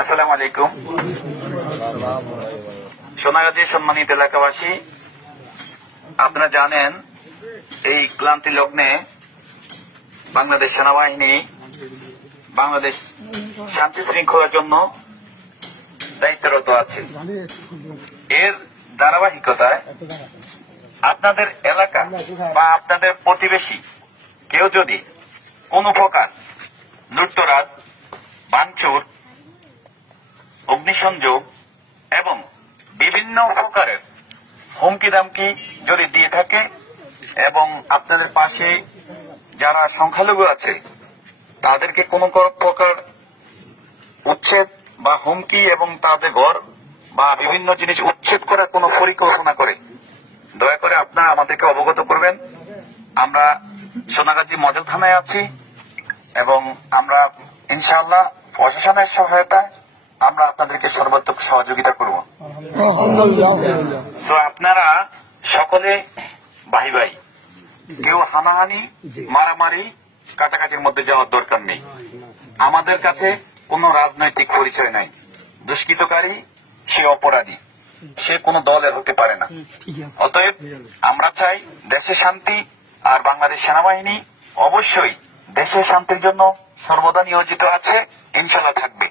আসসালামু আলাইকুম। সোনাগাজীর সম্মানিত এলাকাবাসী, আপনারা জানেন এই ক্লান্তি লগ্নে বাংলাদেশ সেনাবাহিনী বাংলাদেশ শান্তি শৃঙ্খলার জন্য দায়িত্বরত আছে। এর ধারাবাহিকতায় আপনাদের এলাকা বা আপনাদের প্রতিবেশী কেউ যদি কোন প্রকার লুটতরাজ, ভাঙচুর, অগ্নিসংযোগ এবং বিভিন্ন প্রকারের হুমকি দামকি যদি দিয়ে থাকে এবং আপনাদের পাশে যারা সংখ্যালঘু আছে তাদেরকে কোন প্রকার উচ্ছেদ বা হুমকি এবং তাদের ঘর বা বিভিন্ন জিনিস উচ্ছেদ করার কোন পরিকল্পনা করে দয়া করে আপনারা আমাদেরকে অবগত করবেন। আমরা সোনাগাজী মডেল থানায় আছি এবং আমরা ইনশাআল্লাহ প্রশাসনের সহায়তায় আমরা আপনাদেরকে সর্বাত্মক সহযোগিতা করব। তো আপনারা সকলে ভাই ভাই, কেউ হানাহানি, মারামারি, কাটাকাটির মধ্যে যাওয়ার দরকার নেই। আমাদের কাছে কোনো রাজনৈতিক পরিচয় নাই। দুষ্কৃতকারী সে অপরাধী, সে কোনো দলের হতে পারে না। অতএব আমরা চাই দেশে শান্তি, আর বাংলাদেশ সেনাবাহিনী অবশ্যই দেশের শান্তির জন্য সর্বদা নিয়োজিত আছে, ইনশাআল্লাহ থাকবে।